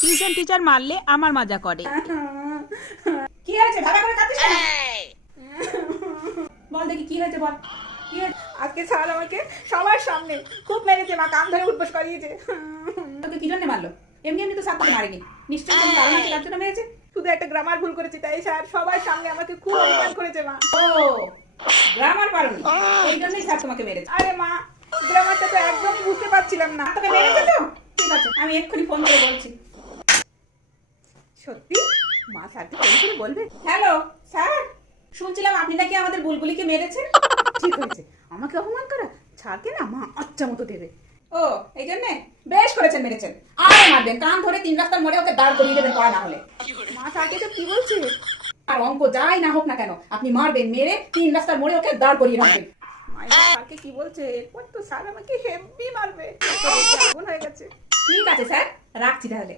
Tuition teacher মারলে আমার মজা করে। কি হয়েছে? ভালো করে কাঁদিস কেন? বল দেখি কি হয়েছে বল। কি হয়েছে? আজকে স্যার আমাকে সবার সামনে খুব মেরেছে মা কান ধরে উঠবোস করিয়েছে। তোকে কি জন্য মারলো? এমনি এমনি তো সাপ তোকে মারিনি। নিশ্চয়ই কোনো কারণ আছে তার জন্য মেরেছে? শুধু একটা গ্রামার ভুল করেছি তাই স্যার সবার সামনে আমাকে খুব অপমান করেছে মা। ও গ্রামার পারোনি। এই জন্যই স্যার তোমাকে মেরেছে। আরে মা গ্রামারটা তো একদমই বুঝতে পারছিলাম না। তোকে মেরেছে তো? ঠিক আছে আমি এক্ষুনি ফোন করে বলছি। সত্যি? মা স্যারকে ফোন করে বলবে হ্যালো স্যার শুনছিলাম আপনি নাকি আমাদের বুলবুলিকে মেরেছেন? ঠিক হয়েছে। আমাকে অপমান করা? ছাড়কে না মা আচ্ছা মতো দেবে। ও এই জন্যে? বেশ করেছেন মেরেছেন। আর মারবেন কান ধরে তিন রাস্তার মোড়ে ওকে দাঁড় করিয়ে দেবেন পড়া না হলে। মা স্যারকে তো কি বলছে? আর অঙ্ক যাই না হোক না কেন আপনি মারবেন মেরে তিন রাস্তার মোড়ে ওকে দাঁড় করিয়ে রাখবেন। কি বলছে? এরপর তো স্যার আমাকে হেভি মারবে। হয়ে গেছে। ঠিক আছে স্যার রাখছি তাহলে।